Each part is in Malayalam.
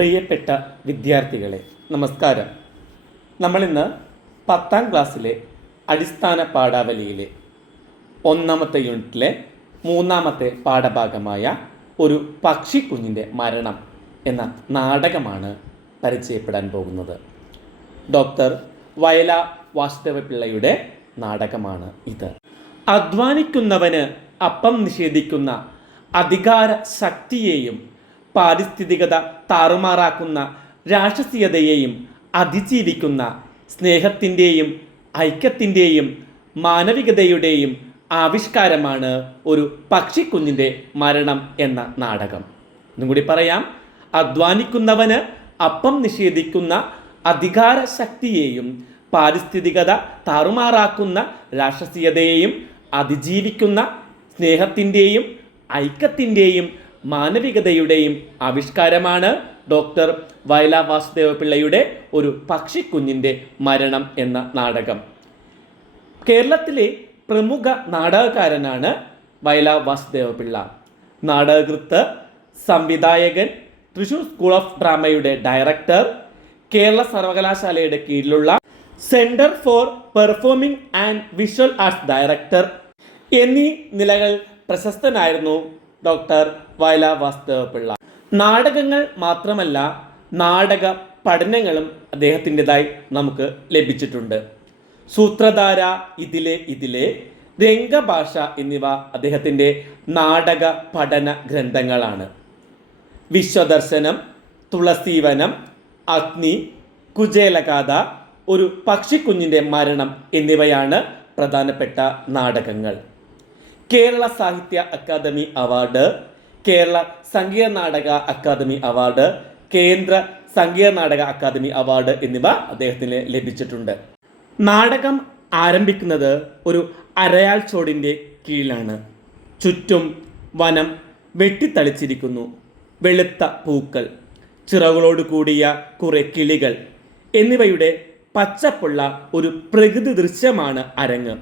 പ്രിയപ്പെട്ട വിദ്യാർത്ഥികളെ നമസ്കാരം. നമ്മളിന്ന് പത്താം ക്ലാസ്സിലെ അടിസ്ഥാന പാഠാവലിയിലെ ഒന്നാമത്തെ യൂണിറ്റിലെ മൂന്നാമത്തെ പാഠഭാഗമായ ഒരു പക്ഷിക്കുഞ്ഞിന്റെ മരണം എന്ന നാടകമാണ് പരിചയപ്പെടാൻ പോകുന്നത്. ഡോക്ടർ വയല വാസുദേവപിള്ളയുടെ നാടകമാണ് ഇത്. അധ്വാനിക്കുന്നവന് അപ്പം നിഷേധിക്കുന്ന അധികാര ശക്തിയെയും പാരിസ്ഥിതികത താറുമാറാക്കുന്ന രാക്ഷസീയതയെയും അതിജീവിക്കുന്ന സ്നേഹത്തിന്റെയും ഐക്യത്തിന്റെയും മാനവികതയുടെയും ആവിഷ്കാരമാണ് ഒരു പക്ഷിക്കുഞ്ഞിന്റെ മരണം എന്ന നാടകം. ഒന്നും കൂടി പറയാം. അധ്വാനിക്കുന്നവന് അപ്പം നിഷേധിക്കുന്ന അധികാര ശക്തിയെയും പാരിസ്ഥിതികത താറുമാറാക്കുന്ന രാക്ഷസീയതയെയും അതിജീവിക്കുന്ന സ്നേഹത്തിന്റെയും ഐക്യത്തിന്റെയും മാനവികതയുടെയും ആവിഷ്കാരമാണ് ഡോക്ടർ വയല വാസുദേവ പിള്ളയുടെ ഒരു പക്ഷിക്കുഞ്ഞിന്റെ മരണം എന്ന നാടകം. കേരളത്തിലെ പ്രമുഖ നാടകക്കാരനാണ് വയല വാസുദേവ പിള്ള. നാടകകൃത്ത് സംവിധായകൻ തൃശൂർ സ്കൂൾ ഓഫ് ഡ്രാമയുടെ ഡയറക്ടർ കേരള സർവകലാശാലയുടെ കീഴിലുള്ള centre for performing and visual arts director എന്നീ നിലകൾ പ്രശസ്തനായിരുന്നു ഡോക്ടർ വയല വാസ്തവ പിള്ള നാടകങ്ങൾ മാത്രമല്ല നാടക പഠനങ്ങളും അദ്ദേഹത്തിന്റെതായി നമുക്ക് ലഭിച്ചിട്ടുണ്ട്. സൂത്രധാര ഇതിലെ ഇതിലെ രംഗഭാഷ എന്നിവ അദ്ദേഹത്തിന്റെ നാടക പഠന ഗ്രന്ഥങ്ങളാണ്. വിശ്വദർശനം തുളസീവനം അഗ്നി കുചേലഗാഥ ഒരു പക്ഷിക്കുഞ്ഞിന്റെ മരണം എന്നിവയാണ് പ്രധാനപ്പെട്ട നാടകങ്ങൾ. കേരള സാഹിത്യ academy award Kerala Sangeetha Nataka academy award കേന്ദ്ര സംഗീത നാടക അക്കാദമി അവാർഡ് എന്നിവ അദ്ദേഹത്തിന് ലഭിച്ചിട്ടുണ്ട്. നാടകം ആരംഭിക്കുന്നത് ഒരു അരയാൾ ചോടിന്റെ കീഴിലാണ്. ചുറ്റും വനം വെട്ടിത്തളിച്ചിരിക്കുന്നു. വെളുത്ത പൂക്കൾ ചിറകളോട് കൂടിയ കുറെ കിളികൾ എന്നിവയുടെ പച്ചപ്പുള്ള ഒരു പ്രകൃതി ദൃശ്യമാണ് അരങ്ങ്.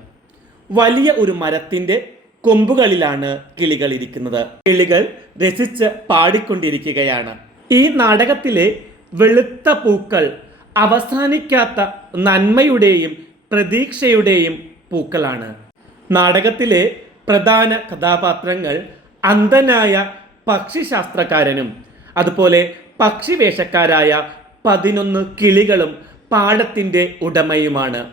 വലിയ ഒരു മരത്തിന്റെ കൊമ്പുകളിലാണ് കിളികൾ ഇരിക്കുന്നത്. കിളികൾ രസിച്ച് പാടിക്കൊണ്ടിരിക്കുകയാണ്. ഈ നാടകത്തിലെ വെളുത്ത പൂക്കൾ അവസാനിക്കാത്ത നന്മയുടെയും പ്രതീക്ഷയുടെയും പൂക്കളാണ്. നാടകത്തിലെ പ്രധാന കഥാപാത്രങ്ങൾ അന്ധനായ പക്ഷിശാസ്ത്രക്കാരനും അതുപോലെ പക്ഷിവേഷക്കാരായ പതിനൊന്ന് കിളികളും പാടത്തിന്റെ ഉടമയുമാണ്.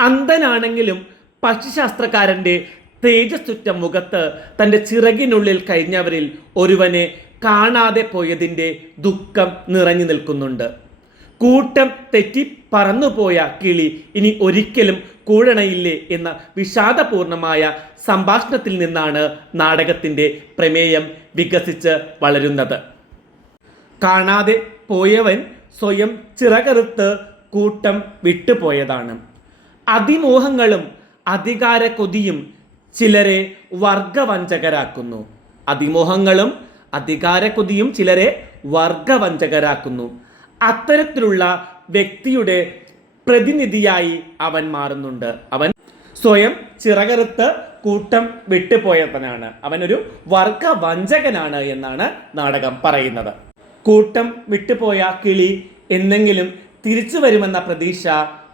അന്ധനാണെങ്കിലും പക്ഷിശാസ്ത്രക്കാരന്റെ തേജസ്സുറ്റ മുഖത്ത് തന്റെ ചിറകിനുള്ളിൽ കഴിഞ്ഞവരിൽ ഒരുവനെ കാണാതെ പോയതിന്റെ ദുഃഖം നിറഞ്ഞു നിൽക്കുന്നുണ്ട്. കൂട്ടം തെറ്റി പറന്നുപോയ കിളി ഇനി ഒരിക്കലും കൂഴണയില്ലേ എന്ന വിഷാദപൂർണമായ സംഭാഷണത്തിൽ നിന്നാണ് നാടകത്തിന്റെ പ്രമേയം വികസിച്ച് വളരുന്നത്. കാണാതെ പോയവൻ സ്വയം ചിറകറുത്ത് കൂട്ടം വിട്ടുപോയതാണ്. അതിമോഹങ്ങളും അധികാര കൊതിയും ചിലരെ വർഗവഞ്ചകരാക്കുന്നു. അതിമോഹങ്ങളും അധികാരകുതിയും ചിലരെ വർഗവഞ്ചകരാക്കുന്നു. അത്തരത്തിലുള്ള വ്യക്തിയുടെ പ്രതിനിധിയായി അവൻ മാറുന്നുണ്ട്. അവൻ സ്വയം ചിറകറുത്ത് കൂട്ടം വിട്ടുപോയവനാണ്. അവനൊരു വർഗവഞ്ചകനാണ് എന്നാണ് നാടകം പറയുന്നത്. കൂട്ടം വിട്ടുപോയ കിളി എന്നെങ്കിലും തിരിച്ചു വരുമെന്ന പ്രതീക്ഷ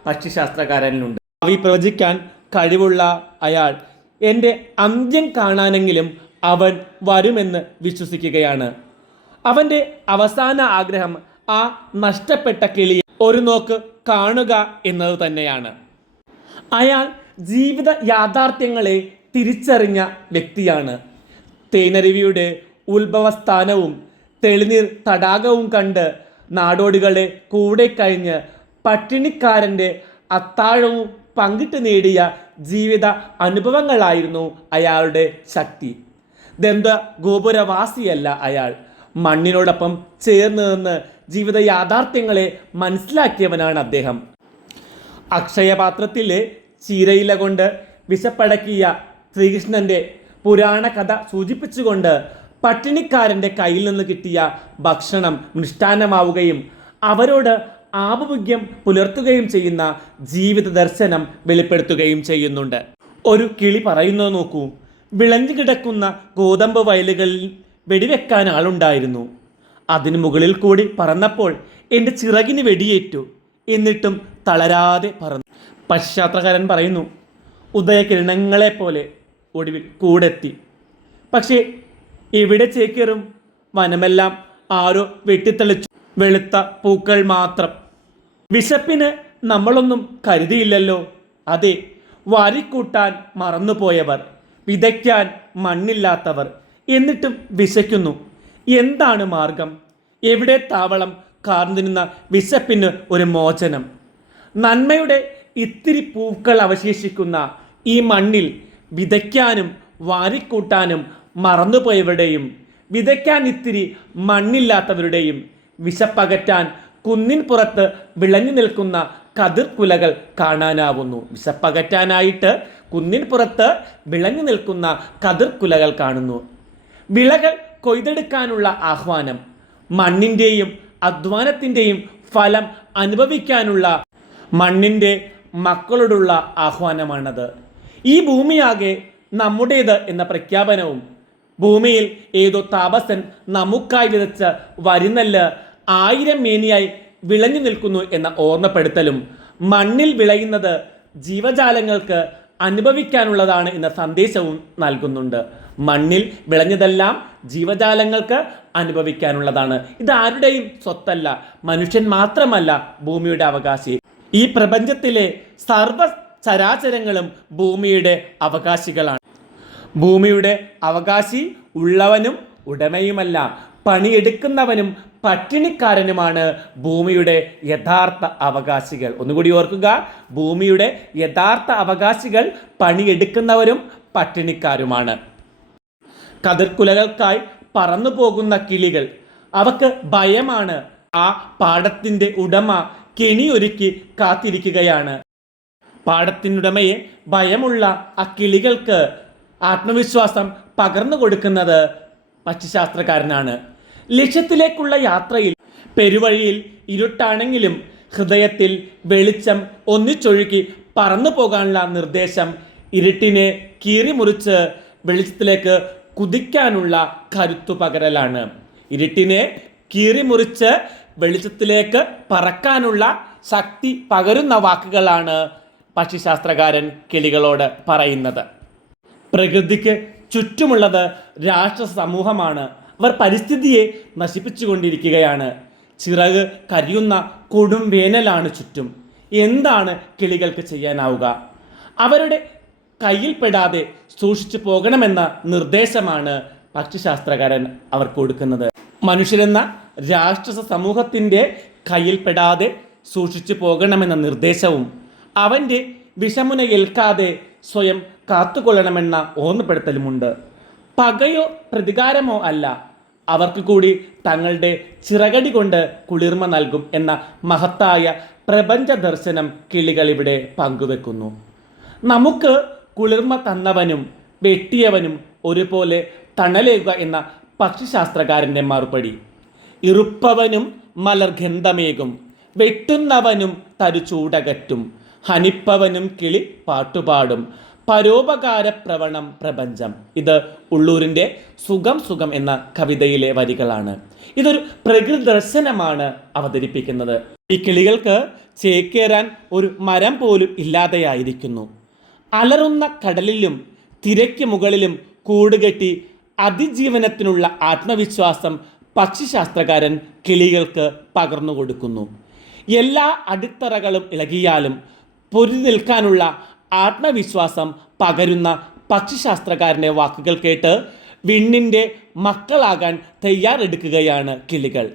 പക്ഷിശാസ്ത്രകാരനിലുണ്ട് ഭാവി പ്രവചിക്കാൻ കഴിവുള്ള അയാൾ എന്റെ അന്ത്യം കാണാനെങ്കിലും അവൻ വരുമെന്ന് വിശ്വസിക്കുകയാണ്. അവന്റെ അവസാന ആഗ്രഹം ആ നഷ്ടപ്പെട്ട കിളിയെ ഒരു നോക്ക് കാണുക എന്നത് തന്നെയാണ്. അയാൾ ജീവിത യാഥാർത്ഥ്യങ്ങളെ തിരിച്ചറിഞ്ഞ വ്യക്തിയാണ്. തേനരുവിയുടെ ഉത്ഭവസ്ഥാനവും തെളിനീർ തടാകവും കണ്ട് നാടോടികളെ കൂടെ കഴിഞ്ഞ് പട്ടിണിക്കാരന്റെ അത്താഴവും പങ്കിട്ട് നേടിയ ജീവിത അനുഭവങ്ങളായിരുന്നു അയാളുടെ ശക്തി. ദന്ത ഗോപുരവാസിയല്ല അയാൾ. മണ്ണിനോടൊപ്പം ചേർന്ന് നിന്ന് ജീവിത യാഥാർത്ഥ്യങ്ങളെ മനസ്സിലാക്കിയവനാണ് അദ്ദേഹം. അക്ഷയപാത്രത്തിലെ ചീരയില കൊണ്ട് വിശപ്പടക്കിയ ശ്രീകൃഷ്ണന്റെ പുരാണ കഥ സൂചിപ്പിച്ചുകൊണ്ട് പട്ടിണിക്കാരന്റെ കയ്യിൽ നിന്ന് കിട്ടിയ ഭക്ഷണം മിഷ്ടാന്നമാവുകയും അവരോട് ആപമുഖ്യം പുലർത്തുകയും ചെയ്യുന്ന ജീവിത ദർശനം വെളിപ്പെടുത്തുകയും ചെയ്യുന്നുണ്ട്. ഒരു കിളി പറയുന്നത് നോക്കൂ. വിളഞ്ഞു കിടക്കുന്ന ഗോതമ്പ് വയലുകളിൽ വെടിവെക്കാൻ ആളുണ്ടായിരുന്നു. അതിനു മുകളിൽ കൂടി പറന്നപ്പോൾ എന്റെ ചിറകിന് വെടിയേറ്റു. എന്നിട്ടും തളരാതെ പറന്നു. പശ്ചാത്തലകാരൻ പറയുന്നു ഉദയകിരണങ്ങളെപ്പോലെ ഒടുവിൽ കൂടെത്തി. പക്ഷേ എവിടെ ചേക്കേറും? വനമെല്ലാം ആരോ വെട്ടിത്തെളിച്ചു. വെളുത്ത പൂക്കൾ മാത്രം വിശപ്പിന് നമ്മളൊന്നും കരുതിയില്ലല്ലോ. അതെ വാരിക്കൂട്ടാൻ മറന്നുപോയവർ വിതയ്ക്കാൻ മണ്ണില്ലാത്തവർ എന്നിട്ടും വിശയ്ക്കുന്നു എന്താണ് മാർഗം? എവിടെ താവളം കാർന്നിരുന്ന വിശപ്പിന് ഒരു മോചനം? നന്മയുടെ ഇത്തിരി പൂക്കൾ അവശേഷിക്കുന്ന ഈ മണ്ണിൽ വിതയ്ക്കാനും വാരിക്കൂട്ടാനും മറന്നുപോയവരുടെയും വിതയ്ക്കാൻ ഇത്തിരി മണ്ണില്ലാത്തവരുടെയും വിശപ്പകറ്റാൻ കുന്നിൻ പുറത്ത് വിളഞ്ഞു നിൽക്കുന്ന കതിർക്കുലകൾ കാണാനാവുന്നു. വിശപ്പകറ്റാനായിട്ട് കുന്നിൻ പുറത്ത് വിളഞ്ഞു നിൽക്കുന്ന കതിർക്കുലകൾ കാണുന്നു. വിളകൾ കൊയ്തെടുക്കാനുള്ള ആഹ്വാനം മണ്ണിന്റെയും അധ്വാനത്തിന്റെയും ഫലം അനുഭവിക്കാനുള്ള മണ്ണിന്റെ മക്കളോടുള്ള ആഹ്വാനമാണത്. ഈ ഭൂമിയാകെ നമ്മുടേത് എന്ന പ്രഖ്യാപനവും ഭൂമിയിൽ ഏതോ താപസൻ നമുക്കായി വിതച്ച വരിനെല്ല് ആയിരം മേനിയായി വിളഞ്ഞു നിൽക്കുന്നു എന്ന ഓർമ്മപ്പെടുത്തലും മണ്ണിൽ വിളയുന്നത് ജീവജാലങ്ങൾക്ക് അനുഭവിക്കാനുള്ളതാണ് എന്ന സന്ദേശവും നൽകുന്നുണ്ട്. മണ്ണിൽ വിളഞ്ഞതെല്ലാം ജീവജാലങ്ങൾക്ക് അനുഭവിക്കാനുള്ളതാണ്. ഇത് ആരുടെയും സ്വത്തല്ല മനുഷ്യൻ മാത്രമല്ല ഭൂമിയുടെ അവകാശി. ഈ പ്രപഞ്ചത്തിലെ സർവ ചരാചരങ്ങളും ഭൂമിയുടെ അവകാശികളാണ്. ഭൂമിയുടെ അവകാശി ഉള്ളവനും ഉടമയുമല്ല പണിയെടുക്കുന്നവനും പട്ടിണിക്കാരനുമാണ് ഭൂമിയുടെ യഥാർത്ഥ അവകാശികൾ. ഒന്നുകൂടി ഓർക്കുക ഭൂമിയുടെ യഥാർത്ഥ അവകാശികൾ പണിയെടുക്കുന്നവരും പട്ടിണിക്കാരുമാണ്. കതിർക്കുലകൾക്കായി പറന്നു പോകുന്ന കിളികൾ അവക്ക് ഭയമാണ്. ആ പാടത്തിന്റെ ഉടമ കെണിയൊരുക്കി കാത്തിരിക്കുകയാണ്. പാടത്തിനുടമയെ ഭയമുള്ള ആ കിളികൾക്ക് ആത്മവിശ്വാസം പകർന്നു കൊടുക്കുന്നത് പക്ഷിശാസ്ത്രക്കാരനാണ് ലക്ഷ്യത്തിലേക്കുള്ള യാത്രയിൽ പെരുവഴിയിൽ ഇരുട്ടാണെങ്കിലും ഹൃദയത്തിൽ വെളിച്ചം ഒന്നിച്ചൊഴുകി പറന്നു പോകാനുള്ള നിർദ്ദേശം ഇരുട്ടിനെ കീറിമുറിച്ച് വെളിച്ചത്തിലേക്ക് കുതിക്കാനുള്ള കരുത്തു പകരലാണ്. ഇരുട്ടിനെ കീറിമുറിച്ച് വെളിച്ചത്തിലേക്ക് പറക്കാനുള്ള ശക്തി പകരുന്ന വാക്കുകളാണ് പക്ഷിശാസ്ത്രകാരൻ കിളികളോട് പറയുന്നത്. പ്രകൃതിക്ക് ചുറ്റുമുള്ളത് രാഷ്ട്ര സമൂഹമാണ്. അവർ പരിസ്ഥിതിയെ നശിപ്പിച്ചുകൊണ്ടിരിക്കുകയാണ്. ചിറക് കരിയുന്ന കൊടും വേനലാണ് ചുറ്റും. എന്താണ് കിളികൾക്ക് ചെയ്യാനാവുക? അവരുടെ കയ്യിൽപ്പെടാതെ സൂക്ഷിച്ചു പോകണമെന്ന നിർദ്ദേശമാണ് പക്ഷിശാസ്ത്രകാരൻ അവർ കൊടുക്കുന്നത്. മനുഷ്യരെന്ന രാക്ഷസ സമൂഹത്തിന്റെ കയ്യിൽപ്പെടാതെ സൂക്ഷിച്ചു പോകണമെന്ന നിർദ്ദേശവും അവന്റെ വിഷമുന ഏൽക്കാതെ സ്വയം കാത്തുകൊള്ളണമെന്ന ഓർമ്മപ്പെടുത്തലുമുണ്ട്. പകയോ പ്രതികാരമോ അല്ല അവർക്ക് കൂടി തങ്ങളുടെ ചിറകടി കൊണ്ട് കുളിർമ നൽകും എന്ന മഹത്തായ പ്രപഞ്ച ദർശനം കിളികൾ ഇവിടെ പങ്കുവെക്കുന്നു. നമുക്ക് കുളിർമ തന്നവനും വെട്ടിയവനും ഒരുപോലെ തണലേകുക എന്ന പക്ഷിശാസ്ത്രകാരന്റെ മറുപടി. ഇറുപ്പവനും മലർഗന്ധമേകും വെട്ടുന്നവനും തരുചൂടകറ്റും ഹനിപ്പവനും കിളി പാട്ടുപാടും പരോപകാരപ്രവണം പ്രപഞ്ചം. ഇത് ഉള്ളൂരിന്റെ സുഖം സുഖം എന്ന കവിതയിലെ വരികളാണ്. ഇതൊരു പ്രകൃതി ദർശനമാണ് അവതരിപ്പിക്കുന്നത്. ഈ കിളികൾക്ക് ചേക്കേറാൻ ഒരു മരം പോലും ഇല്ലാതെയായിരിക്കുന്നു. അലറുന്ന കടലിലും തിരയ്ക്ക് മുകളിലും കൂടുകെട്ടി അതിജീവനത്തിനുള്ള ആത്മവിശ്വാസം പക്ഷിശാസ്ത്രകാരൻ കിളികൾക്ക് പകർന്നു കൊടുക്കുന്നു എല്ലാ അടിത്തറകളും ഇളകിയാലും പൊരി നിൽക്കാനുള്ള ആത്മവിശ്വാസം പകരുന്ന പക്ഷിശാസ്ത്രകാരന്റെ വാക്കുകൾ കേട്ട് വിണ്ണിന്റെ മക്കളാകാൻ തയ്യാറെടുക്കുകയാണ് കിളികൾ.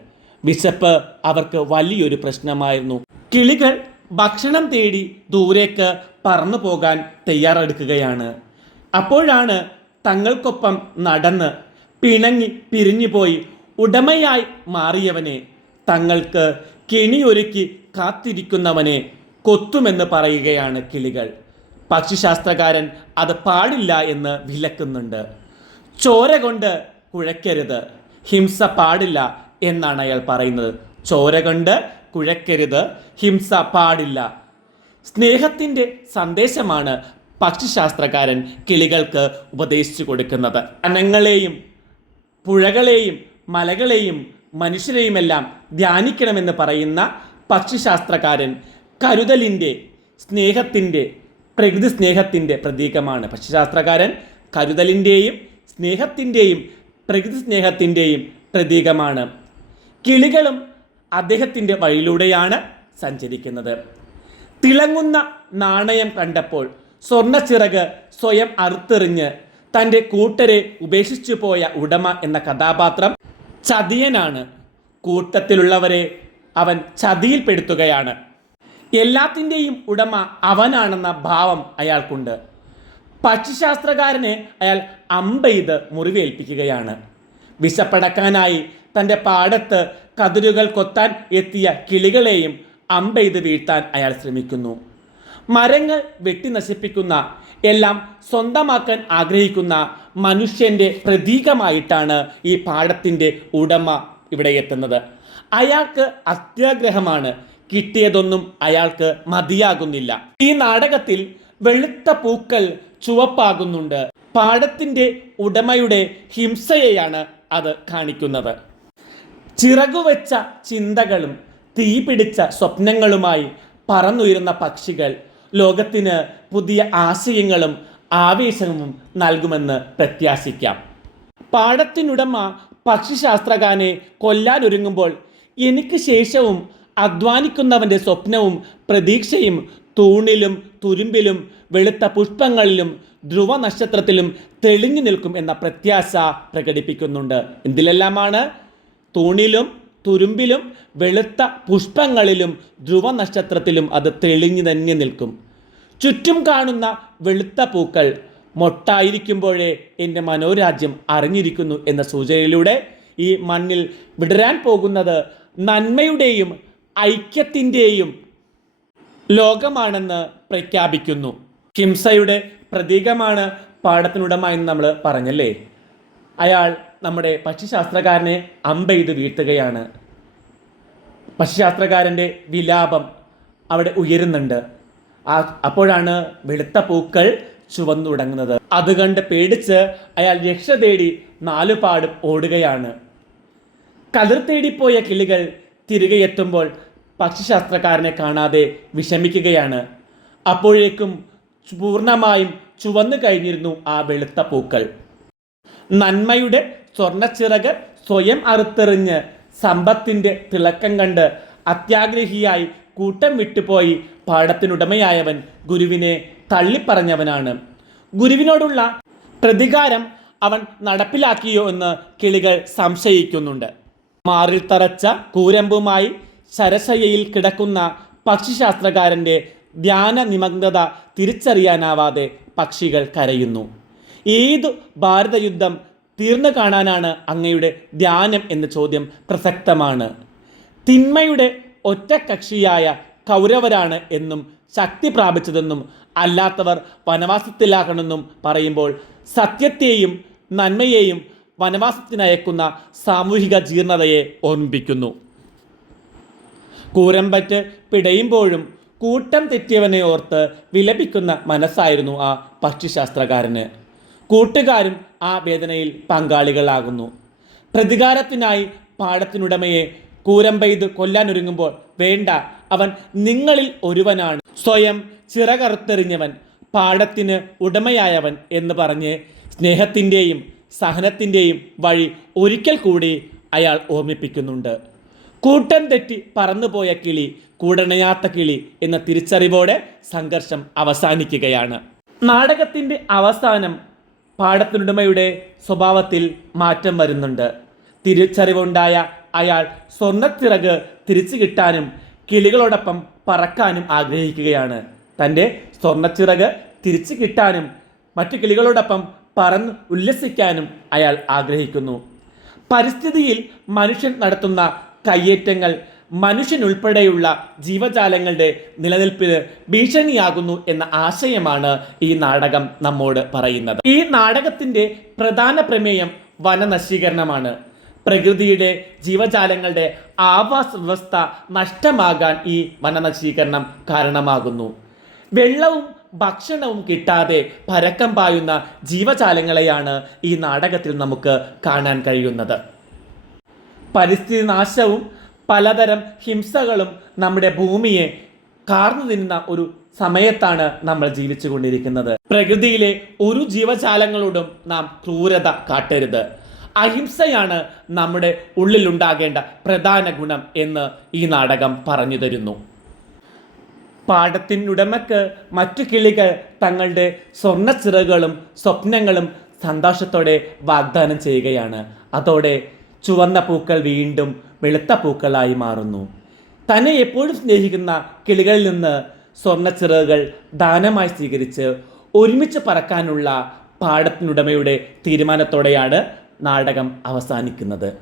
വിശപ്പ് അവർക്ക് വലിയൊരു പ്രശ്നമായിരുന്നു. കിളികൾ ഭക്ഷണം തേടി ദൂരേക്ക് പറന്നു പോകാൻ തയ്യാറെടുക്കുകയാണ്. അപ്പോഴാണ് തങ്ങൾക്കൊപ്പം നടന്ന് പിണങ്ങി പിരിഞ്ഞുപോയി ഉടമയായി മാറിയവനെ. തങ്ങൾക്ക് കെണിയൊരുക്കി കാത്തിരിക്കുന്നവനെ കൊത്തുമെന്ന് പറയുകയാണ് കിളികൾ. പക്ഷിശാസ്ത്രകാരൻ അത് പാടില്ല എന്ന് വിലക്കുന്നുണ്ട്. ചോര കൊണ്ട് കുഴക്കരുത്. ഹിംസ പാടില്ല എന്നാണ് അയാൾ പറയുന്നത്. ചോര കൊണ്ട് കുഴക്കരുത് ഹിംസ പാടില്ല. സ്നേഹത്തിന്റെ സന്ദേശമാണ് പക്ഷിശാസ്ത്രകാരൻ കിളികൾക്ക് ഉപദേശിച്ചു കൊടുക്കുന്നത്. അനങ്ങളെയും പുഴകളെയും മലകളെയും മനുഷ്യരെയുമെല്ലാം ധ്യാനിക്കണമെന്ന് പറയുന്ന പക്ഷിശാസ്ത്രകാരൻ കരുതലിന്റെ സ്നേഹത്തിന്റെ പ്രകൃതി സ്നേഹത്തിന്റെ പ്രതീകമാണ്. പക്ഷിശാസ്ത്രകാരൻ കരുതലിന്റെയും സ്നേഹത്തിന്റെയും പ്രകൃതി സ്നേഹത്തിന്റെയും പ്രതീകമാണ്. കിളികളും അദ്ദേഹത്തിന്റെ വഴിയിലൂടെയാണ് സഞ്ചരിക്കുന്നത്. തിളങ്ങുന്ന നാണയം കണ്ടപ്പോൾ സ്വർണച്ചിറക് സ്വയം അറുത്തെറിഞ്ഞ് തന്റെ കൂട്ടരെ ഉപേക്ഷിച്ചു പോയ ഉടമ എന്ന കഥാപാത്രം ചതിയനാണ്. കൂട്ടത്തിലുള്ളവരെ അവൻ ചതിയിൽപ്പെടുത്തുകയാണ് എല്ലാത്തിന്റെയും ഉടമ അവനാണെന്ന ഭാവം അയാൾക്കുണ്ട്. പക്ഷിശാസ്ത്രകാരനെ അയാൾ അമ്പെയ്ത് മുറിവേൽപ്പിക്കുകയാണ്. വിശപ്പടക്കാനായി തന്റെ പാടത്ത് കതിരുകൾ കൊത്താൻ എത്തിയ കിളികളെയും അമ്പെയ്ത് വീഴ്ത്താൻ അയാൾ ശ്രമിക്കുന്നു. മരങ്ങൾ വെട്ടി നശിപ്പിക്കുന്ന എല്ലാം സ്വന്തമാക്കാൻ ആഗ്രഹിക്കുന്ന മനുഷ്യന്റെ പ്രതീകമായിട്ടാണ് ഈ പാടത്തിന്റെ ഉടമ ഇവിടെ എത്തുന്നത്. അയാൾക്ക് അത്യാഗ്രഹമാണ് കിട്ടിയതൊന്നും അയാൾക്ക് മതിയാകുന്നില്ല. ഈ നാടകത്തിൽ വെളുത്ത പൂക്കൾ ചുവപ്പാകുന്നുണ്ട്. പാടത്തിന്റെ ഉടമയുടെ ഹിംസയെയാണ് അത് കാണിക്കുന്നത്. ചിറകുവെച്ച ചിന്തകളും തീപിടിച്ച സ്വപ്നങ്ങളുമായി പറന്നുയരുന്ന പക്ഷികൾ ലോകത്തിന് പുതിയ ആശയങ്ങളും ആവേശവും നൽകുമെന്ന് പ്രത്യാശിക്കാം. പാടത്തിനുടമ പക്ഷിശാസ്ത്രകാരനെ കൊല്ലാനൊരുങ്ങുമ്പോൾ എനിക്ക് ശേഷവും അധ്വാനിക്കുന്നവന്റെ സ്വപ്നവും പ്രതീക്ഷയും തൂണിലും തുരുമ്പിലും വെളുത്ത പുഷ്പങ്ങളിലും ധ്രുവ നക്ഷത്രത്തിലും തെളിഞ്ഞു നിൽക്കും എന്ന പ്രത്യാശ പ്രകടിപ്പിക്കുന്നുണ്ട്. എന്തിലെല്ലാമാണ്? തൂണിലും തുരുമ്പിലും വെളുത്ത പുഷ്പങ്ങളിലും ധ്രുവ നക്ഷത്രത്തിലും അത് തെളിഞ്ഞു തന്നെ നിൽക്കും. ചുറ്റും കാണുന്ന വെളുത്ത പൂക്കൾ മൊട്ടായിരിക്കുമ്പോഴേ എന്റെ മനോരാജ്യം അറിഞ്ഞിരിക്കുന്നു എന്ന സൂചനയിലൂടെ ഈ മണ്ണിൽ വിടരാൻ പോകുന്നത് നന്മയുടെയും ഐക്യത്തിന്റെയും ലോകമാണെന്ന് പ്രഖ്യാപിക്കുന്നു. ഹിംസയുടെ പ്രതീകമാണ് പാടത്തിനുടമ എന്ന് നമ്മൾ പറഞ്ഞല്ലേ? അയാൾ നമ്മുടെ പക്ഷിശാസ്ത്രകാരനെ അമ്പെയ്ത് വീഴ്ത്തുകയാണ്. പക്ഷിശാസ്ത്രകാരന്റെ വിലാപം അവിടെ ഉയരുന്നുണ്ട്. ആ അപ്പോഴാണ് വെളുത്ത പൂക്കൾ ചുവന്നു തുടങ്ങുന്നത്. അത് പേടിച്ച് അയാൾ രക്ഷ തേടി നാലുപാടും ഓടുകയാണ്. കതിർ തേടിപ്പോയ കിളികൾ തിരികെ എത്തുമ്പോൾ പക്ഷിശാസ്ത്രക്കാരനെ കാണാതെ വിഷമിക്കുകയാണ്. അപ്പോഴേക്കും പൂർണമായും ചുവന്നു കഴിഞ്ഞിരുന്നു ആ വെളുത്ത പൂക്കൾ. നന്മയുടെ സ്വർണച്ചിറക് സ്വയം അറുത്തെറിഞ്ഞ് സമ്പത്തിന്റെ തിളക്കം കണ്ട് അത്യാഗ്രഹിയായി കൂട്ടം വിട്ടുപോയി പാടത്തിനുടമയായവൻ ഗുരുവിനെ തള്ളിപ്പറഞ്ഞവനാണ്. ഗുരുവിനോടുള്ള പ്രതികാരം അവൻ നടപ്പിലാക്കിയോ എന്ന് കിളികൾ സംശയിക്കുന്നുണ്ട്. മാറിൽ തറച്ച കൂരമ്പുമായി ശരശയ്യയിൽ കിടക്കുന്ന പക്ഷിശാസ്ത്രകാരന്റെ ധ്യാന നിമഗ്നത തിരിച്ചറിയാനാവാതെ പക്ഷികൾ കരയുന്നു. ഏത് ഭാരതയുദ്ധം തീർന്നു കാണാനാണ് അങ്ങയുടെ ധ്യാനം എന്ന ചോദ്യം പ്രസക്തമാണ്. തിന്മയുടെ ഒറ്റക്കക്ഷിയായ കൗരവരാണ് എന്നും ശക്തി പ്രാപിച്ചതെന്നും അല്ലാത്തവർ വനവാസത്തിലാകണമെന്നും പറയുമ്പോൾ സത്യത്തെയും നന്മയെയും വനവാസത്തിനയക്കുന്ന സാമൂഹിക ജീർണതയെ ഓർമ്മിപ്പിക്കുന്നു. കൂരമ്പറ്റ് പിടയുമ്പോഴും കൂട്ടം തെറ്റിയവനെ ഓർത്ത് വിലപിക്കുന്ന മനസ്സായിരുന്നു ആ പക്ഷിശാസ്ത്രകാരന്. കൂട്ടുകാരും ആ വേദനയിൽ പങ്കാളികളാകുന്നു. പ്രതികാരത്തിനായി പാടത്തിനുടമയെ കൂരമ്പെയ്ത് കൊല്ലാനൊരുങ്ങുമ്പോൾ വേണ്ട അവൻ നിങ്ങളിൽ ഒരുവനാണ്. സ്വയം ചിറകറുത്തെറിഞ്ഞവൻ പാടത്തിന് ഉടമയായവൻ എന്ന് പറഞ്ഞ് സ്നേഹത്തിന്റെയും സഹനത്തിന്റെയും വഴി ഒരിക്കൽ കൂടി അയാൾ ഓർമ്മിപ്പിക്കുന്നുണ്ട്. കൂട്ടം തെറ്റി പറന്നുപോയ കിളി കൂടണയാത്ത കിളി എന്ന തിരിച്ചറിവോടെ സംഘർഷം അവസാനിക്കുകയാണ്. നാടകത്തിന്റെ അവസാനം പാടത്തിനുടമയുടെ സ്വഭാവത്തിൽ മാറ്റം വരുന്നുണ്ട്. തിരിച്ചറിവുണ്ടായ അയാൾ സ്വർണച്ചിറക് തിരിച്ചു കിട്ടാനും കിളികളോടൊപ്പം പറക്കാനും ആഗ്രഹിക്കുകയാണ്. തന്റെ സ്വർണച്ചിറക് തിരിച്ചു കിട്ടാനും മറ്റു കിളികളോടൊപ്പം പറന്ന് ഉല്ലസിക്കാനും അയാൾ ആഗ്രഹിക്കുന്നു. പരിസ്ഥിതിയിൽ മനുഷ്യൻ നടത്തുന്ന കയ്യേറ്റങ്ങൾ മനുഷ്യനുൾപ്പെടെയുള്ള ജീവജാലങ്ങളുടെ നിലനിൽപ്പിന് ഭീഷണിയാകുന്നു എന്ന ആശയമാണ് ഈ നാടകം നമ്മോട് പറയുന്നത്. ഈ നാടകത്തിന്റെ പ്രധാന പ്രമേയം വനനശീകരണമാണ്. പ്രകൃതിയുടെ ജീവജാലങ്ങളുടെ ആവാസ വ്യവസ്ഥ നഷ്ടമാകാൻ ഈ വനനശീകരണം കാരണമാകുന്നു. വെള്ളവും ഭക്ഷണവും കിട്ടാതെ പരക്കം പായുന്ന ജീവജാലങ്ങളെയാണ് ഈ നാടകത്തിൽ നമുക്ക് കാണാൻ കഴിയുന്നത്. പരിസ്ഥിതി നാശവും പലതരം ഹിംസകളും നമ്മുടെ ഭൂമിയെ കാർന്നു തിന്ന ഒരു സമയത്താണ് നമ്മൾ ജീവിച്ചു കൊണ്ടിരിക്കുന്നത് പ്രകൃതിയിലെ ഒരു ജീവജാലങ്ങളോടും നാം ക്രൂരത കാട്ടരുത്. അഹിംസയാണ് നമ്മുടെ ഉള്ളിലുണ്ടാകേണ്ട പ്രധാന ഗുണം എന്ന് ഈ നാടകം പറഞ്ഞു തരുന്നു. പാടത്തിനുടമക്ക് മറ്റു കിളികൾ തങ്ങളുടെ സ്വർണ ചിറകുകളും സ്വപ്നങ്ങളും സന്തോഷത്തോടെ വാഗ്ദാനം ചെയ്യുകയാണ്. അതോടെ ചുവന്ന പൂക്കൾ വീണ്ടും വെളുത്ത പൂക്കളായി മാറുന്നു. തന്നെ എപ്പോഴും സ്നേഹിക്കുന്ന കിളികളിൽ നിന്ന് സ്വർണ ചിറകുകൾ ദാനമായി സ്വീകരിച്ച് ഒരുമിച്ച് പറക്കാനുള്ള പാടത്തിനുടമയുടെ തീരുമാനത്തോടെയാണ് നാടകം അവസാനിക്കുന്നത്.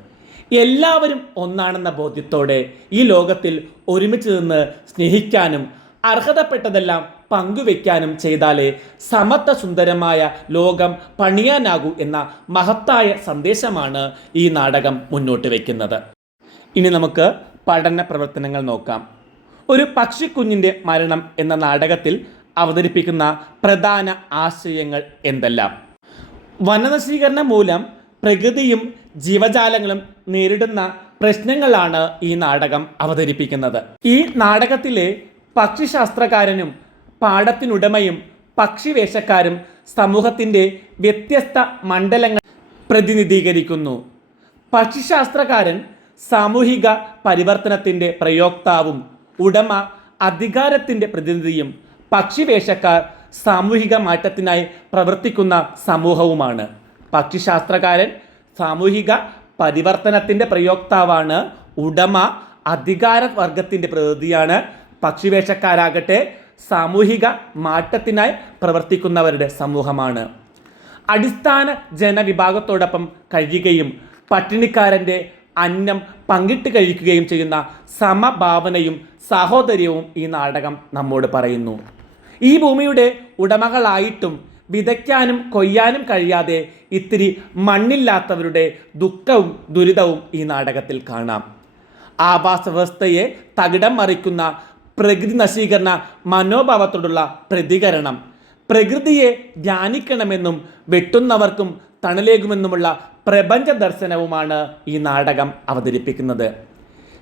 എല്ലാവരും ഒന്നാണെന്ന ബോധ്യത്തോടെ ഈ ലോകത്തിൽ ഒരുമിച്ച് നിന്ന് സ്നേഹിക്കാനും അർഹതപ്പെട്ടതെല്ലാം പങ്കുവെക്കാനും ചെയ്താലേ സമത്വ സുന്ദരമായ ലോകം പണിയാനാകൂ എന്ന മഹത്തായ സന്ദേശമാണ് ഈ നാടകം മുന്നോട്ട് വയ്ക്കുന്നത് ഇനി നമുക്ക് പഠന പ്രവർത്തനങ്ങൾ നോക്കാം. ഒരു പക്ഷിക്കുഞ്ഞിന്റെ മരണം എന്ന നാടകത്തിൽ അവതരിപ്പിക്കുന്ന പ്രധാന ആശയങ്ങൾ എന്തെല്ലാം? വനനശീകരണം മൂലം പ്രകൃതിയും ജീവജാലങ്ങളും നേരിടുന്ന പ്രശ്നങ്ങളാണ് ഈ നാടകം അവതരിപ്പിക്കുന്നത്. ഈ നാടകത്തിലെ പക്ഷിശാസ്ത്രകാരനും പാടത്തിനുടമയും പക്ഷിവേഷക്കാരും സമൂഹത്തിന്റെ വ്യത്യസ്ത മണ്ഡലങ്ങൾ പ്രതിനിധീകരിക്കുന്നു. പക്ഷിശാസ്ത്രകാരൻ സാമൂഹിക പരിവർത്തനത്തിന്റെ പ്രയോക്താവും ഉടമ അധികാരത്തിന്റെ പ്രതിനിധിയും പക്ഷിവേഷക്കാർ സാമൂഹിക മാറ്റത്തിനായി പ്രവർത്തിക്കുന്ന സമൂഹവുമാണ്. പക്ഷിശാസ്ത്രകാരൻ സാമൂഹിക പരിവർത്തനത്തിന്റെ പ്രയോക്താവാണ് ഉടമ അധികാര വർഗത്തിന്റെ പ്രതിനിധിയാണ് പക്ഷിവേഷക്കാരാകട്ടെ സാമൂഹിക മാറ്റത്തിനായി പ്രവർത്തിക്കുന്നവരുടെ സമൂഹമാണ്. അടിസ്ഥാന ജനവിഭാഗത്തോടൊപ്പം കഴിയുകയും പട്ടിണിക്കാരന്റെ അന്നം പങ്കിട്ട് കഴിക്കുകയും ചെയ്യുന്ന സമഭാവനയും സാഹോദര്യവും ഈ നാടകം നമ്മോട് പറയുന്നു. ഈ ഭൂമിയുടെ ഉടമകളായിട്ടും വിതയ്ക്കാനും കൊയ്യാനും കഴിയാതെ ഇത്തിരി മണ്ണില്ലാത്തവരുടെ ദുഃഖവും ദുരിതവും ഈ നാടകത്തിൽ കാണാം. ആവാസ വ്യവസ്ഥയെ തകിടം മറിക്കുന്ന പ്രകൃതി നശീകരണ മനോഭാവത്തോടുള്ള പ്രതികരണം. പ്രകൃതിയെ ധ്യാനിക്കണമെന്നും വെട്ടുന്നവർക്കും തണലേകുമെന്നുമുള്ള പ്രപഞ്ച ദർശനവുമാണ് ഈ നാടകം അവതരിപ്പിക്കുന്നത്.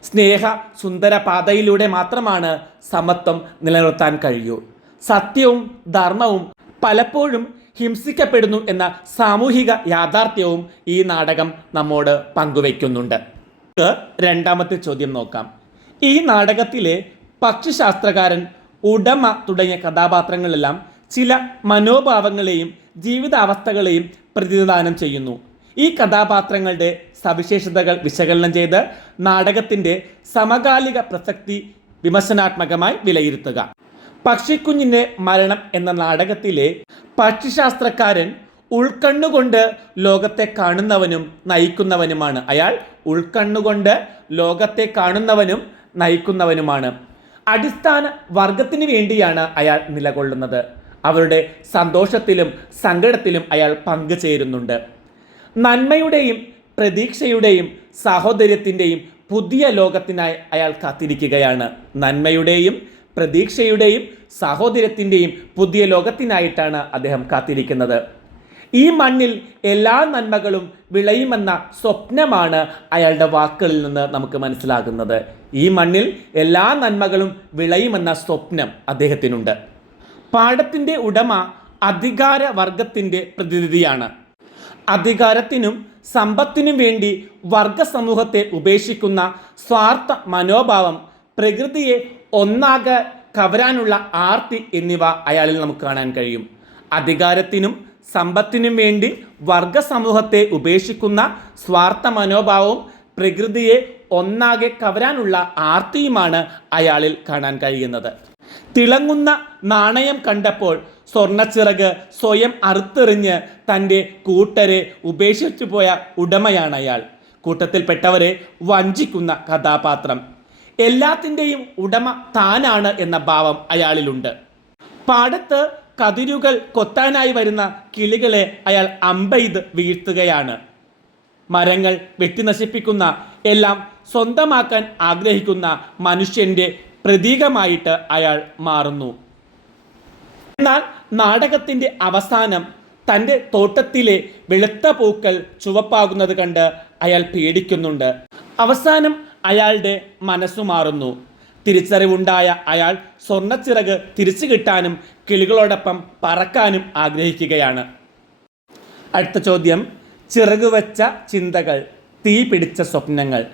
സ്നേഹ സുന്ദര പാതയിലൂടെ മാത്രമാണ് സമത്വം നിലനിർത്താൻ കഴിയൂ. സത്യവും ധർമ്മവും പലപ്പോഴും ഹിംസിക്കപ്പെടുന്നു എന്ന സാമൂഹിക യാഥാർത്ഥ്യവും ഈ നാടകം നമ്മോട് പങ്കുവയ്ക്കുന്നുണ്ട്. രണ്ടാമത്തെ ചോദ്യം നോക്കാം. ഈ നാടകത്തിലെ പക്ഷിശാസ്ത്രകാരൻ ഉടമ തുടങ്ങിയ കഥാപാത്രങ്ങളെല്ലാം ചില മനോഭാവങ്ങളെയും ജീവിതാവസ്ഥകളെയും പ്രതിനിധാനം ചെയ്യുന്നു. ഈ കഥാപാത്രങ്ങളുടെ സവിശേഷതകൾ വിശകലനം ചെയ്ത് നാടകത്തിന്റെ സമകാലിക പ്രസക്തി വിമർശനാത്മകമായി വിലയിരുത്തുക. പക്ഷിക്കുഞ്ഞിന്റെ മരണം എന്ന നാടകത്തിലെ പക്ഷിശാസ്ത്രക്കാരൻ ഉൾക്കണ്ണുകൊണ്ട് ലോകത്തെ കാണുന്നവനും നയിക്കുന്നവനുമാണ്. അയാൾ ഉൾക്കണ്ണുകൊണ്ട് ലോകത്തെ കാണുന്നവനും നയിക്കുന്നവനുമാണ്. അടിസ്ഥാന വർഗത്തിന് വേണ്ടിയാണ് അയാൾ നിലകൊള്ളുന്നത്. അവരുടെ സന്തോഷത്തിലും സങ്കടത്തിലും അയാൾ പങ്കുചേരുന്നുണ്ട്. നന്മയുടെയും പ്രതീക്ഷയുടെയും സാഹോദര്യത്തിന്റെയും പുതിയ ലോകത്തിനായി അയാൾ കാത്തിരിക്കുകയാണ്. നന്മയുടെയും പ്രതീക്ഷയുടെയും സാഹോദര്യത്തിന്റെയും പുതിയ ലോകത്തിനായിട്ടാണ് അദ്ദേഹം കാത്തിരിക്കുന്നത്. ഈ മണ്ണിൽ എല്ലാ നന്മകളും വിളയുമെന്ന സ്വപ്നമാണ് അയാളുടെ വാക്കുകളിൽ നിന്ന് നമുക്ക് മനസ്സിലാകുന്നത്. ഈ മണ്ണിൽ എല്ലാ നന്മകളും വിളയുമെന്ന സ്വപ്നം അദ്ദേഹത്തിനുണ്ട്. പാടത്തിന്റെ ഉടമ അധികാര വർഗത്തിന്റെ പ്രതിനിധിയാണ്. അധികാരത്തിനും സമ്പത്തിനും വേണ്ടി വർഗ സമൂഹത്തെ ഉപേക്ഷിക്കുന്ന സ്വാർത്ഥ മനോഭാവം പ്രകൃതിയെ ഒന്നാകെ കവരാനുള്ള ആർത്തി എന്നിവ അയാളിൽ നമുക്ക് കാണാൻ കഴിയും. അധികാരത്തിനും സമ്പത്തിനും വേണ്ടി വർഗ സമൂഹത്തെ ഉപേക്ഷിക്കുന്ന സ്വാർത്ഥ മനോഭാവവും പ്രകൃതിയെ ഒന്നാകെ കവരാനുള്ള ആർത്തിയുമാണ് അയാളിൽ കാണാൻ കഴിയുന്നത്. തിളങ്ങുന്ന നാണയം കണ്ടപ്പോൾ സ്വർണച്ചിറക് സ്വയം അറുത്തെറിഞ്ഞ് തന്റെ കൂട്ടരെ ഉപേക്ഷിച്ചു പോയ ഉടമയാണ് അയാൾ. കൂട്ടത്തിൽപ്പെട്ടവരെ വഞ്ചിക്കുന്ന കഥാപാത്രം. എല്ലാത്തിന്റെയും ഉടമ താനാണ് എന്ന ഭാവം അയാളിലുണ്ട്. പാടത്ത് കതിരുകൾ കൊത്താനായി വരുന്ന കിളികളെ അയാൾ അമ്പെയ്ത് വീഴ്ത്തുകയാണ്. മരങ്ങൾ വെട്ടി നശിപ്പിക്കുന്ന എല്ലാം സ്വന്തമാക്കാൻ ആഗ്രഹിക്കുന്ന മനുഷ്യന്റെ പ്രതീകമായിട്ട് അയാൾ മാറുന്നു. എന്നാൽ നാടകത്തിന്റെ അവസാനം തന്റെ തോട്ടത്തിലെ വെളുത്ത പൂക്കൾ ചുവപ്പാകുന്നത് കണ്ട് അയാൾ പേടിക്കുന്നുണ്ട്. അവസാനം അയാളുടെ മനസ്സു മാറുന്നു. തിരിച്ചറിവുണ്ടായ അയാൾ സ്വർണച്ചിറക് തിരിച്ചു കിട്ടാനും കിളികളോടൊപ്പം പറക്കാനും ആഗ്രഹിക്കുകയാണ്. അടുത്ത ചോദ്യം. ചിറകുവച്ച ചിന്തകൾ തീ പിടിച്ച സ്വപ്നങ്ങൾ.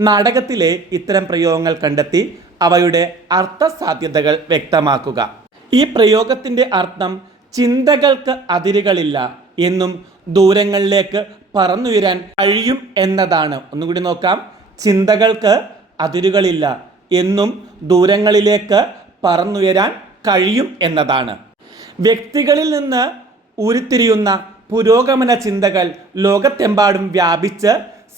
നാടകത്തിലെ ഇത്തരം പ്രയോഗങ്ങൾ കണ്ടെത്തി അവയുടെ അർത്ഥസാധ്യതകൾ വ്യക്തമാക്കുക. ഈ പ്രയോഗത്തിന്റെ അർത്ഥം ചിന്തകൾക്ക് അതിരുകളില്ല എന്നും ദൂരങ്ങളിലേക്ക് പറന്നുയരാൻ കഴിയും എന്നതാണ്. ഒന്നുകൂടി നോക്കാം. ചിന്തകൾക്ക് അതിരുകളില്ല എന്നും ദൂരങ്ങളിലേക്ക് പറന്നുയരാൻ കഴിയും എന്നതാണ്. വ്യക്തികളിൽ നിന്ന് ഉരുത്തിരിയുന്ന പുരോഗമന ചിന്തകൾ ലോകത്തെമ്പാടും വ്യാപിച്ച്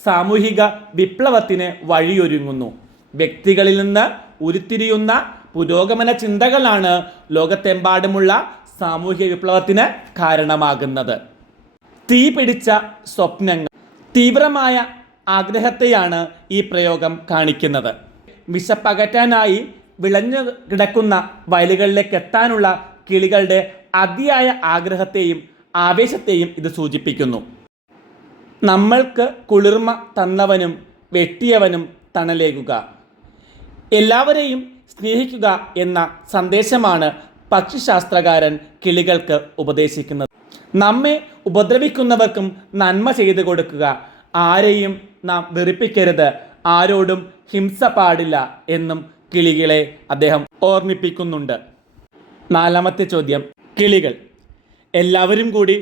സാമൂഹിക വിപ്ലവത്തിന് വഴിയൊരുങ്ങുന്നു. വ്യക്തികളിൽ നിന്ന് ഉരുത്തിരിയുന്ന പുരോഗമന ചിന്തകളാണ് ലോകത്തെമ്പാടുമുള്ള സാമൂഹിക വിപ്ലവത്തിന് കാരണമാകുന്നത്. തീ പിടിച്ച സ്വപ്നങ്ങൾ തീവ്രമായ ആഗ്രഹത്തെയാണ് ഈ പ്രയോഗം കാണിക്കുന്നത്. വിശപ്പകറ്റാനായി വിളഞ്ഞു കിടക്കുന്ന വയലുകളിലേക്ക് എത്താനുള്ള കിളികളുടെ അതിയായ ആഗ്രഹത്തെയും ആവേശത്തെയും ഇത് സൂചിപ്പിക്കുന്നു. നമ്മൾക്ക് കുളിർമ തന്നവനും വെട്ടിയവനും തണലേകുക. എല്ലാവരെയും സ്നേഹിക്കുക എന്ന സന്ദേശമാണ് പക്ഷിശാസ്ത്രകാരൻ കിളികൾക്ക് ഉപദേശിക്കുന്നത്. നമ്മെ ഉപദ്രവിക്കുന്നവർക്കും നന്മ ചെയ്തു കൊടുക്കുക. ആരെയും നാം വെറുപ്പിക്കരുത്. ആരോടും ഹിംസ പാടില്ല എന്നും കിളികളെ അദ്ദേഹം ഓർമ്മിപ്പിക്കുന്നുണ്ട്. നാലാമത്തെ ചോദ്യം കിളികൾ. എല്ലാവരും കൂടി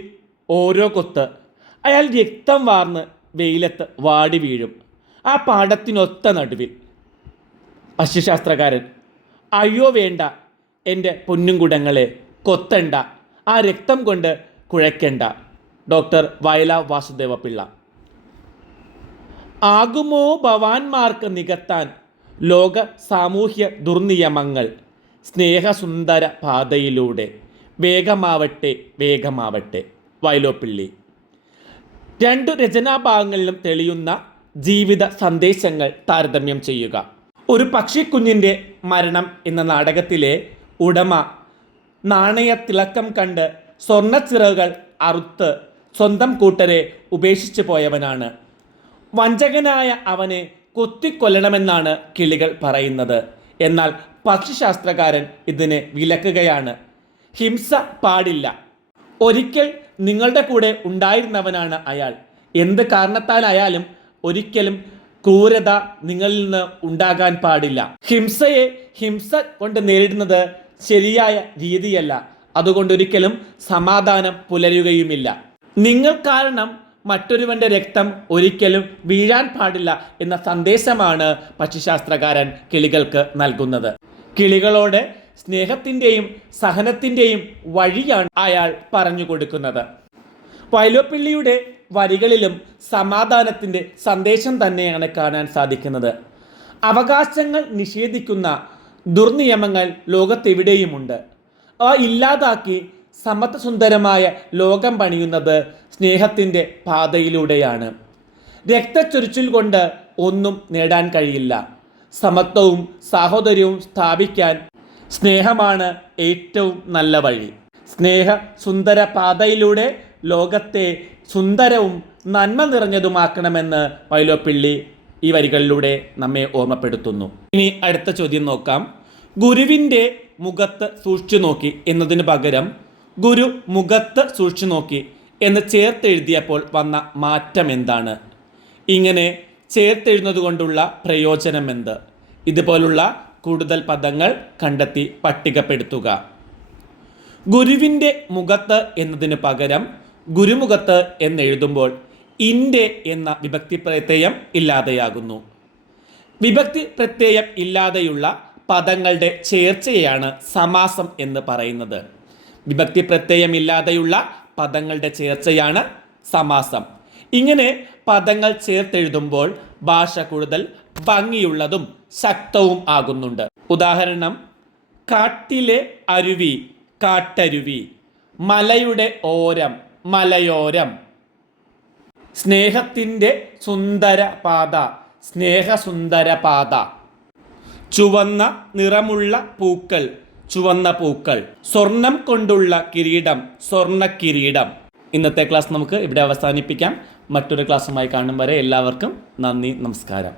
ഓരോ കൊത്ത് അയാൾ രക്തം വാർന്ന് വെയിലത്ത് വാടി വീഴും. ആ പാടത്തിനൊത്ത നടുവിൽ. അശ്വശാസ്ത്രകാരൻ അയ്യോ വേണ്ട എന്റെ പൊന്നുംകുടങ്ങളെ കൊത്തണ്ട ആ രക്തം കൊണ്ട് കുഴയ്ക്കണ്ട ഡോക്ടർ വയല വാസുദേവ പിള്ള ആകുമോ ഭവാന്മാർക്ക് നികത്താൻ ലോക സാമൂഹ്യ ദുർനിയമങ്ങൾ സ്നേഹസുന്ദര പാതയിലൂടെ വേഗമാവട്ടെ വേഗമാവട്ടെ. വയലോപ്പിള്ളി. രണ്ടു രചനാഭാഗങ്ങളിലും തെളിയുന്ന ജീവിത സന്ദേശങ്ങൾ താരതമ്യം ചെയ്യുക. ഒരു പക്ഷിക്കുഞ്ഞിന്റെ മരണം എന്ന നാടകത്തിലെ ഉടമ നാണയത്തിളക്കം കണ്ട് സ്വർണച്ചിറകുകൾ അറുത്ത് സ്വന്തം കൂട്ടരെ ഉപേക്ഷിച്ചു പോയവനാണ്. വഞ്ചകനായ അവനെ കൊത്തിക്കൊല്ലണമെന്നാണ് കിളികൾ പറയുന്നത്. എന്നാൽ പക്ഷിശാസ്ത്രകാരൻ ഇതിനെ വിലക്കുകയാണ്. ഹിംസ പാടില്ല. ഒരിക്കൽ നിങ്ങളുടെ കൂടെ ഉണ്ടായിരുന്നവനാണ് അയാൾ. എന്ത് കാരണത്താലായാലും ഒരിക്കലും ക്രൂരത നിങ്ങളിൽ നിന്ന് ഉണ്ടാകാൻ പാടില്ല. ഹിംസയെ ഹിംസ കൊണ്ട് നേരിടുന്നത് ശരിയായ രീതിയല്ല. അതുകൊണ്ട് ഒരിക്കലും സമാധാനം പുലരുകയുമില്ല. നിങ്ങൾ കാരണം മറ്റൊരുവന്റെ രക്തം ഒരിക്കലും വീഴാൻ പാടില്ല എന്ന സന്ദേശമാണ് പക്ഷിശാസ്ത്രകാരൻ കിളികൾക്ക് നൽകുന്നത്. കിളികളോട് സ്നേഹത്തിന്റെയും സഹനത്തിന്റെയും വഴിയാണ് അയാൾ പറഞ്ഞു കൊടുക്കുന്നത്. വൈലോപ്പിള്ളിയുടെ വരികളിലും സമാധാനത്തിന്റെ സന്ദേശം തന്നെയാണ് കാണാൻ സാധിക്കുന്നത്. അവകാശങ്ങൾ നിഷേധിക്കുന്ന ദുർനിയമങ്ങൾ ലോകത്തെവിടെയുമുണ്ട്? അവ ഇല്ലാതാക്കി സമത്വസുന്ദരമായ ലോകം പണിയുന്നത് സ്നേഹത്തിന്റെ പാതയിലൂടെയാണ്. രക്തച്ചൊരിച്ചിൽ കൊണ്ട് ഒന്നും നേടാൻ കഴിയില്ല. സമത്വവും സാഹോദര്യവും സ്ഥാപിക്കാൻ സ്നേഹമാണ് ഏറ്റവും നല്ല വഴി. സ്നേഹ സുന്ദര പാതയിലൂടെ ലോകത്തെ സുന്ദരവും നന്മ നിറഞ്ഞതുമാക്കണമെന്ന് വൈലോപ്പിള്ളി ഈ വരികളിലൂടെ നമ്മെ ഓർമ്മപ്പെടുത്തുന്നു. ഇനി അടുത്ത ചോദ്യം നോക്കാം. ഗുരുവിന്റെ മുഖത്ത് സൂക്ഷിച്ചു നോക്കി എന്നതിന് പകരം ഗുരു മുഖത്ത് സൂക്ഷിച്ചു നോക്കി എന്ന് ചേർത്തെഴുതിയപ്പോൾ വന്ന മാറ്റം എന്താണ്? ഇങ്ങനെ ചേർത്തെഴുതുന്നത് കൊണ്ടുള്ള പ്രയോജനം എന്ത്? ഇതുപോലുള്ള കൂടുതൽ പദങ്ങൾ കണ്ടെത്തി പട്ടികപ്പെടുത്തുക. ഗുരുവിന്റെ മുഖത്ത് എന്നതിന് പകരം ഗുരുമുഖത്ത് എന്നെഴുതുമ്പോൾ ഇന്റെ എന്ന വിഭക്തി പ്രത്യയം ഇല്ലാതെയാകുന്നു. വിഭക്തി പ്രത്യയം ഇല്ലാതെയുള്ള പദങ്ങളുടെ ചേർച്ചയാണ് സമാസം എന്ന് പറയുന്നത്. വിഭക്തി പ്രത്യയം ഇല്ലാതെയുള്ള പദങ്ങളുടെ ചേർച്ചയാണ് സമാസം. ഇങ്ങനെ പദങ്ങൾ ചേർത്തെഴുതുമ്പോൾ ഭാഷ കൂടുതൽ ഭംഗിയുള്ളതും ശക്തവും ആകുന്നുണ്ട്. ഉദാഹരണം കാട്ടിലെ അരുവി കാട്ടരുവി മലയുടെ ഓരം മലയോരം. സ്നേഹത്തിന്റെ സുന്ദര പാത സ്നേഹസുന്ദര പാത. ചുവന്ന നിറമുള്ള പൂക്കൾ ചുവന്ന പൂക്കൾ. സ്വർണം കൊണ്ടുള്ള കിരീടം സ്വർണ കിരീടം. ഇന്നത്തെ ക്ലാസ് നമുക്ക് ഇവിടെ അവസാനിപ്പിക്കാം. മറ്റൊരു ക്ലാസ്സുമായി കാണും വരെ എല്ലാവർക്കും നന്ദി നമസ്കാരം.